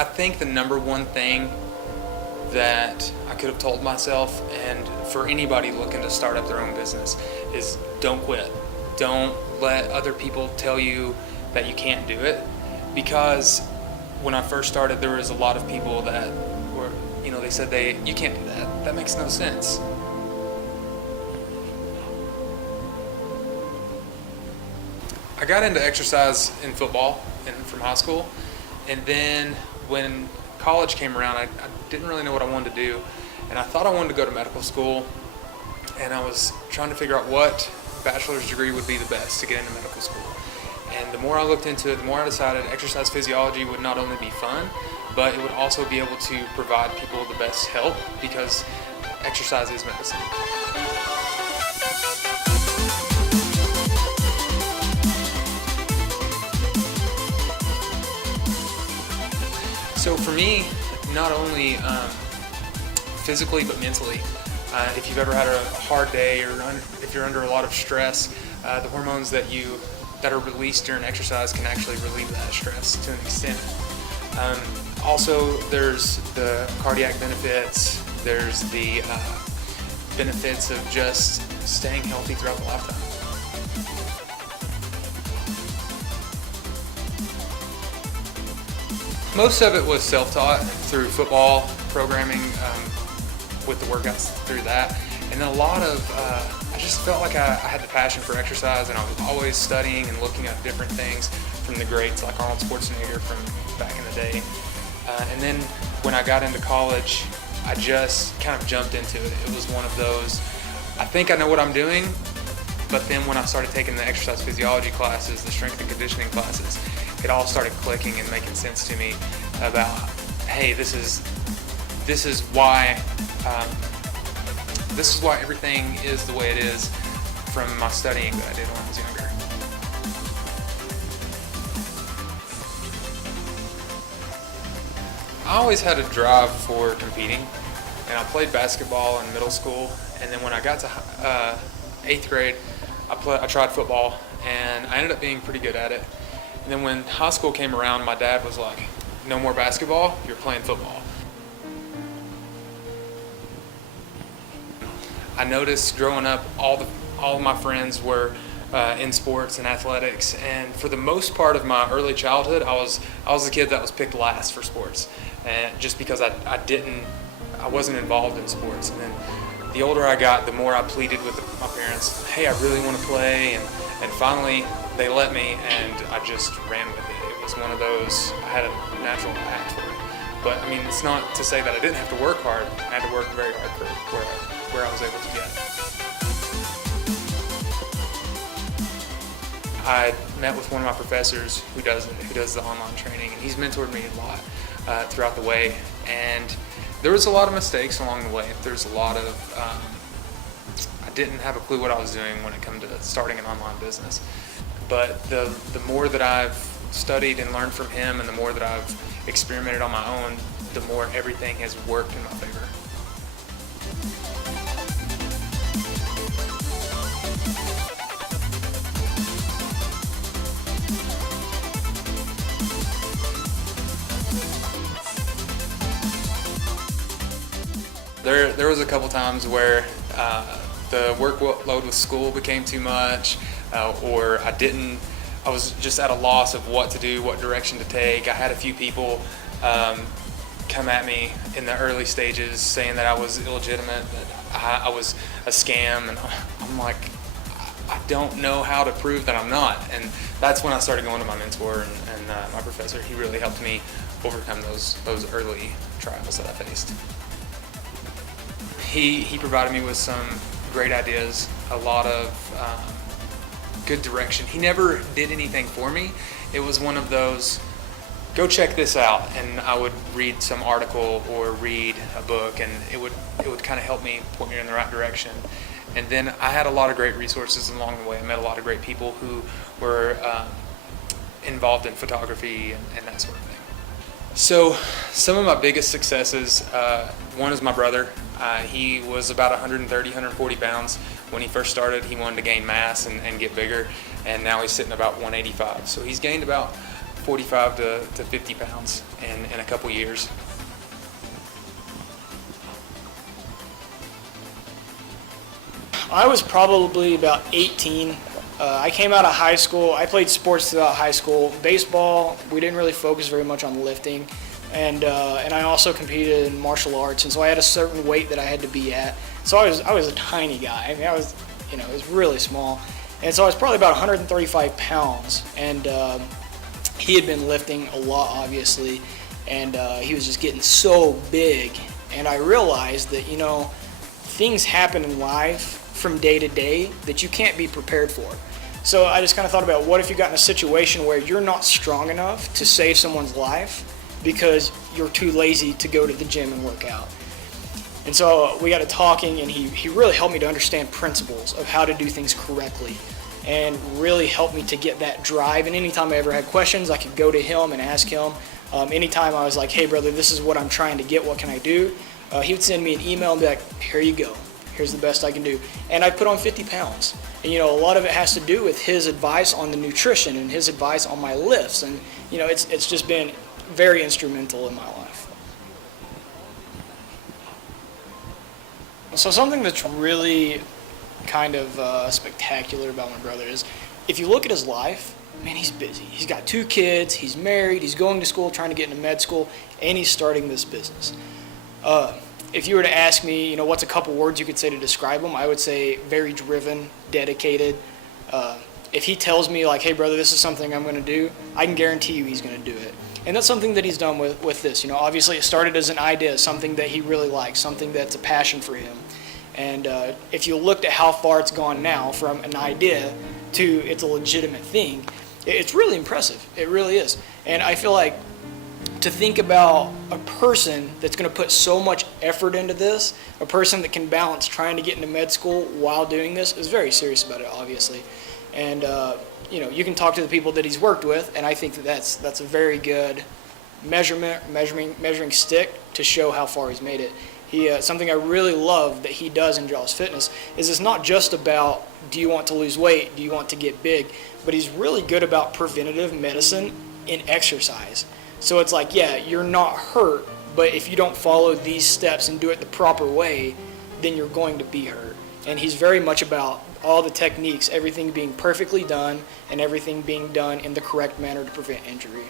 I think the number one thing that I could have told myself, and for anybody looking to start up their own business, is don't quit. Don't let other people tell you that you can't do it, because when I first started, there was a lot of people that were, they said you can't do that. That makes no sense. I got into exercise in football and from high school, and then when college came around, I didn't really know what I wanted to do, and I thought I wanted to go to medical school, and I was trying to figure out what bachelor's degree would be the best to get into medical school. And the more I looked into it, the more I decided exercise physiology would not only be fun, but it would also be able to provide people the best help, because exercise is medicine. So for me, not only physically but mentally, if you've ever had a hard day or if you're under a lot of stress, the hormones that are released during exercise can actually relieve that stress to an extent. Also, there's the cardiac benefits, there's the benefits of just staying healthy throughout the lifetime. Most of it was self-taught through football programming, with the workouts through that. And then a lot of, I just felt like I had the passion for exercise, and I was always studying and looking at different things from the greats like Arnold Schwarzenegger from back in the day. And then when I got into college, I just kind of jumped into it. It was one of those, I think I know what I'm doing, but then when I started taking the exercise physiology classes, the strength and conditioning classes, it all started clicking and making sense to me about, hey, this is why everything is the way it is from my studying that I did when I was younger. I always had a drive for competing, and I played basketball in middle school, and then when I got to 8th grade, I tried football, and I ended up being pretty good at it. And then when high school came around, my dad was like, no more basketball, you're playing football. I noticed growing up, all of my friends were in sports and athletics, and for the most part of my early childhood, I was the kid that was picked last for sports, and just because I wasn't involved in sports. And then the older I got, the more I pleaded with my parents, hey, I really want to play, and finally they let me, and I just ran with it. It was one of those, I had a natural knack for it. But I mean, it's not to say that I didn't have to work hard. I had to work very hard for where I was able to get. I met with one of my professors who does the online training, and he's mentored me a lot throughout the way. And there was a lot of mistakes along the way. There's a lot of I didn't have a clue what I was doing when it came to starting an online business. But the more that I've studied and learned from him, and the more that I've experimented on my own, the more everything has worked in my favor. There was a couple times where the workload with school became too much, or I was just at a loss of what to do, what direction to take. I had a few people come at me in the early stages saying that I was illegitimate, that I was a scam, and I'm like, I don't know how to prove that I'm not. And that's when I started going to my mentor and my professor. He really helped me overcome those early trials that I faced. He provided me with some great ideas, a lot of good direction. He never did anything for me. It was one of those, go check this out, and I would read some article or read a book, and it would kind of help me point me in the right direction. And then I had a lot of great resources along the way. I met a lot of great people who were involved in photography and that sort of thing. So some of my biggest successes, one is my brother. He was about 130, 140 pounds. When he first started, he wanted to gain mass and get bigger, and now he's sitting about 185. So he's gained about 45 to 50 pounds in a couple years. I was probably about 18. I came out of high school. I played sports throughout high school. Baseball, we didn't really focus very much on lifting. And I also competed in martial arts, and so I had a certain weight that I had to be at. So I was a tiny guy. I mean, I was really small. And so I was probably about 135 pounds. And he had been lifting a lot, obviously, and he was just getting so big. And I realized that, things happen in life from day to day that you can't be prepared for. So I just kind of thought about, what if you got in a situation where you're not strong enough to save someone's life because you're too lazy to go to the gym and work out? And so we got to talking, and he really helped me to understand principles of how to do things correctly, and really helped me to get that drive. And anytime I ever had questions, I could go to him and ask him. Anytime I was like, hey brother, this is what I'm trying to get, what can I do? He would send me an email and be like, here you go. Here's the best I can do. And I put on 50 pounds. And, a lot of it has to do with his advice on the nutrition and his advice on my lifts. And, it's just been very instrumental in my life. So something that's really kind of spectacular about my brother is, if you look at his life, man, he's busy. He's got 2 kids, he's married, he's going to school, trying to get into med school, and he's starting this business. If you were to ask me, what's a couple words you could say to describe him, I would say very driven, dedicated. If he tells me, like, hey brother, this is something I'm going to do, I can guarantee you he's going to do it. And that's something that he's done with this. Obviously it started as an idea, something that he really likes, something that's a passion for him. And if you looked at how far it's gone now, from an idea to it's a legitimate thing, it's really impressive. It really is. And I feel like, to think about a person that's going to put so much effort into this, a person that can balance trying to get into med school while doing this, is very serious about it, obviously. And you can talk to the people that he's worked with, and I think that's a very good measuring stick to show how far he's made it. Something I really love that he does in Jaws Fitness is, it's not just about, do you want to lose weight, do you want to get big, but he's really good about preventative medicine in exercise. So it's like, yeah, you're not hurt, but if you don't follow these steps and do it the proper way, then you're going to be hurt. And he's very much about all the techniques, everything being perfectly done, and everything being done in the correct manner to prevent injury.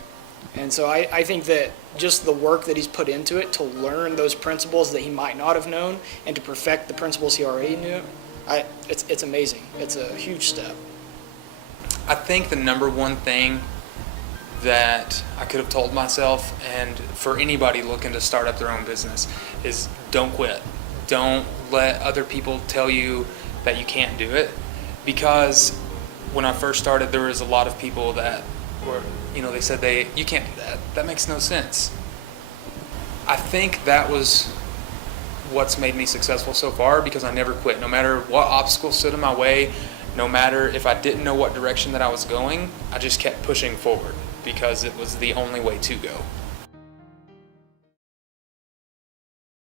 And so I think that just the work that he's put into it to learn those principles that he might not have known, and to perfect the principles he already knew, it's amazing. It's a huge step. I think the number one thing that I could have told myself, and for anybody looking to start up their own business, is don't quit. Don't let other people tell you that you can't do it. Because when I first started, there was a lot of people that were, they said you can't do that. That makes no sense. I think that was what's made me successful so far, because I never quit. No matter what obstacles stood in my way, no matter if I didn't know what direction that I was going, I just kept pushing forward, because it was the only way to go.